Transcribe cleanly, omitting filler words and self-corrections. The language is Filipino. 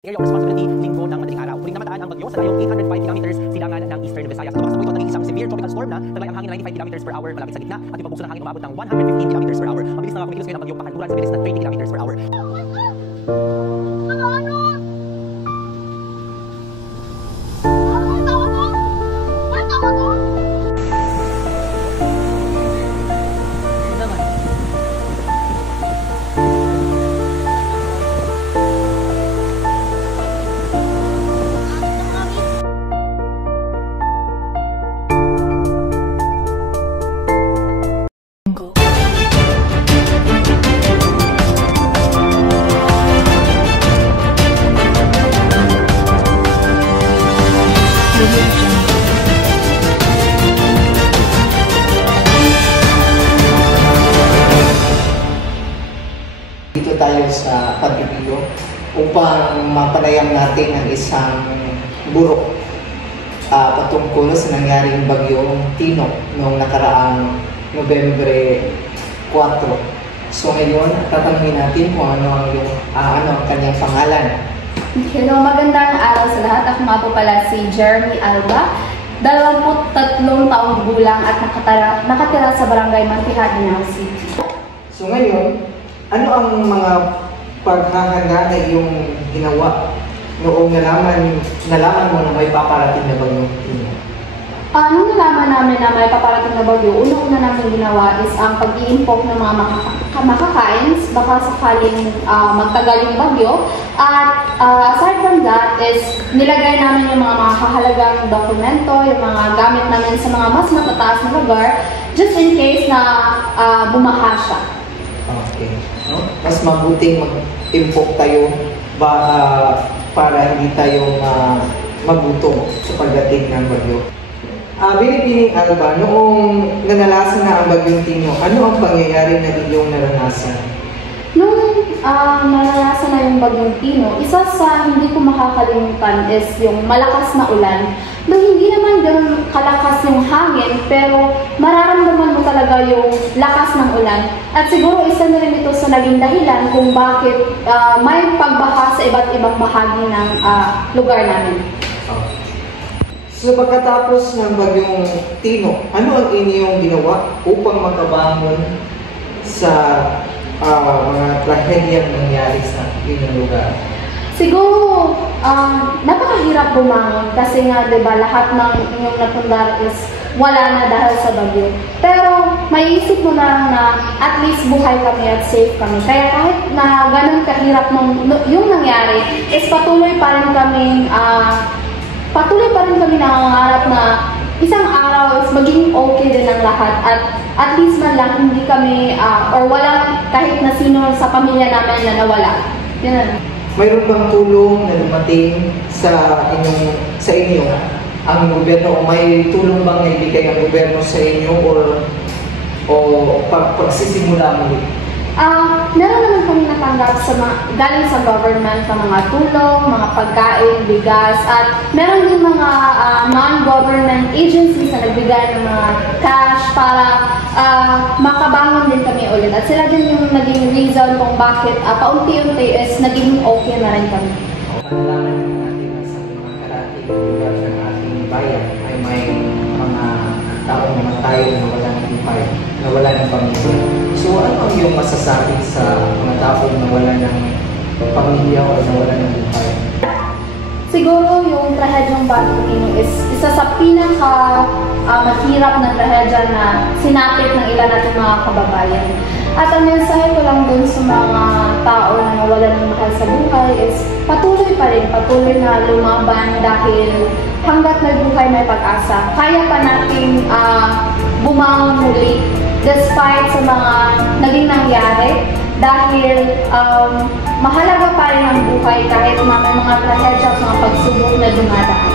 Area of responsibility, linggo ng madaling araw. Huling namataan ang bagyo sa layong 805 kilometers silangan ng Eastern Visayas. Tumakas na po ito ng isang severe tropical storm na taglay ang hangin 95 kilometers per hour malapit sa gitna at yung pagbuso ng hangin umabot ng 115 kilometers per hour. Mabilis na kumikilos ngayon ang bagyong pakanturan sa bilis na 20 kilometers per hour. Dito tayo sa Pagpipilo upang mapanayam natin ang isang burok patungkol sa nangyaring bagyong Tino noong nakaraang Nobyembre 4. So ngayon, tatanungin natin kung ano ang kanyang pangalan. Hello, magandang araw sa lahat. Ako nga po pala si Jeremy Alba, 23 taong gulang at nakatira sa Barangay Mantiha, Dinaw City. So ngayon, ano ang mga paghahanda na iyong ginawa noong nalaman mo na may paparating na bagyong Tino? Nung nalaman namin na may paparating na bagyo, una namin ginawa is ang pag-i-impok ng mga makakains, baka sakaling magtagal yung bagyo. At aside from that is nilagay namin yung mga makakahalagang dokumento, yung mga gamit namin sa mga mas matataas na lugar, just in case na bumaha siya. Okay. No? Mas mabuting mag-impok tayo para hindi tayo magutom sa pagdating ng bagyo. Binipining Alba, noong nanalasan na ang bagyong Tino, ano ang pangyayari na iyong naranasan? Nung naranasan na yung bagyong Tino, isa sa hindi ko makakalimutan is yung malakas na ulan. Though hindi naman ganun kalakas yung hangin, pero mararamdaman mo talaga yung lakas ng ulan. At siguro isa na rin ito sa naging dahilan kung bakit may pagbaha sa iba't ibang bahagi ng lugar namin. So pagkatapos ng bagyong Tino, ano ang inyong ginawa upang makabangon sa mga trahedyang nangyari sa inyong lugar? Siguro, napakahirap bumangon kasi nga, diba, lahat ng inyong natundar is wala na dahil sa bagyo. Pero, maiisip mo na at least buhay kami at safe kami. Kaya kahit na ganun kahirap yung nangyari, is patuloy pa rin kami nangangarap na isang araw is maging okay din ang lahat at least man lang hindi kami or walang kahit na sino sa pamilya namin na nawala. Yan. Mayroon bang tulong na dumating sa inyo ang gobyerno o may tulong bang naibigay ang gobyerno sa inyo o pagsisimula muli? Meron naman kami natanggap galing sa government ng mga tulong, mga pagkain, bigas, at meron din mga non-government agencies na nagbigay ng mga cash para makabangon din kami ulit. At sila din yung naging reason kung bakit paunti-unti is naging okay na rin kami. Panalaman natin na sa mga karating lugar ng ating bayan ay may mga taong namatay na wala ng buhay, na wala ng pamilya. So ano ang iyong masasabi sa mga taong nawala ng pamilya o nawala ng buhay? Siguro yung trahedyang bagyong Tino is isa sa mahirap na trahedya na sinapit ng ilan nating mga kababayan. At ang mensahe ko lang dun sa mga tao na nawala ng mahal sa buhay is patuloy na lumaban dahil hanggat may buhay may pag-asa. Kaya pa natin bumangon muli despite sa mga naging nangyari dahil mahalaga pa rin ang buhay kahit may mga trahedya at mga pagsubok na dumadaan.